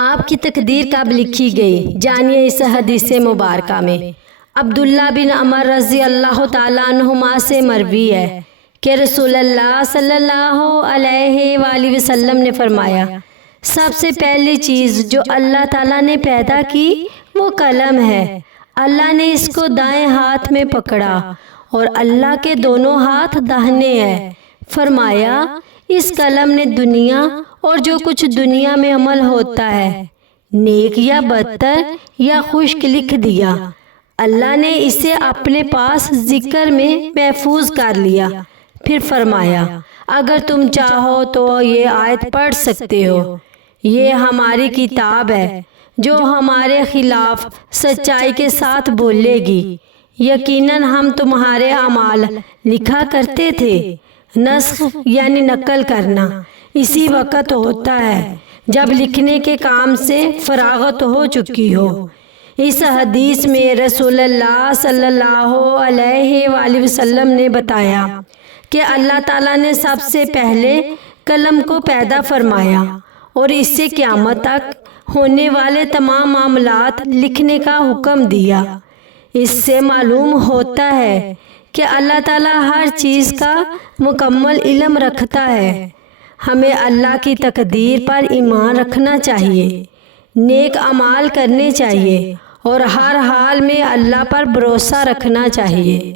آپ کی تقدیر کب لکھی گئی؟ جانیے اس حدیث مبارکہ میں۔ عبداللہ بن عمر رضی اللہ تعالیٰ عنہما سے مروی ہے کہ رسول اللہ صلی اللہ علیہ وآلہ وسلم نے فرمایا، سب سے پہلی چیز جو اللہ تعالیٰ نے پیدا کی وہ قلم ہے۔ اللہ نے اس کو دائیں ہاتھ میں پکڑا اور اللہ کے دونوں ہاتھ داہنے ہیں۔ فرمایا، اس قلم نے دنیا اور جو کچھ دنیا میں عمل ہوتا ہے، نیک یا بدتر یا خشک، لکھ دیا۔ اللہ نے اسے اپنے پاس ذکر میں محفوظ کر لیا۔ پھر فرمایا، اگر تم چاہو تو یہ آیت پڑھ سکتے ہو، یہ ہماری کتاب ہے جو ہمارے خلاف سچائی کے ساتھ بولے گی۔ یقیناً ہم تمہارے اعمال لکھا کرتے تھے۔ نسخ یعنی نقل کرنا اسی وقت ہوتا ہے جب لکھنے کے کام سے فراغت ہو چکی ہو۔ اس حدیث میں رسول اللہ صلی اللہ علیہ وآلہ وسلم نے بتایا کہ اللہ تعالیٰ نے سب سے پہلے قلم کو پیدا فرمایا اور اس سے قیامت تک ہونے والے تمام معاملات لکھنے کا حکم دیا۔ اس سے معلوم ہوتا ہے کہ اللہ تعالیٰ ہر چیز کا مکمل علم رکھتا ہے۔ ہمیں اللہ کی تقدیر پر ایمان رکھنا چاہیے، نیک اعمال کرنے چاہیے اور ہر حال میں اللہ پر بھروسہ رکھنا چاہیے۔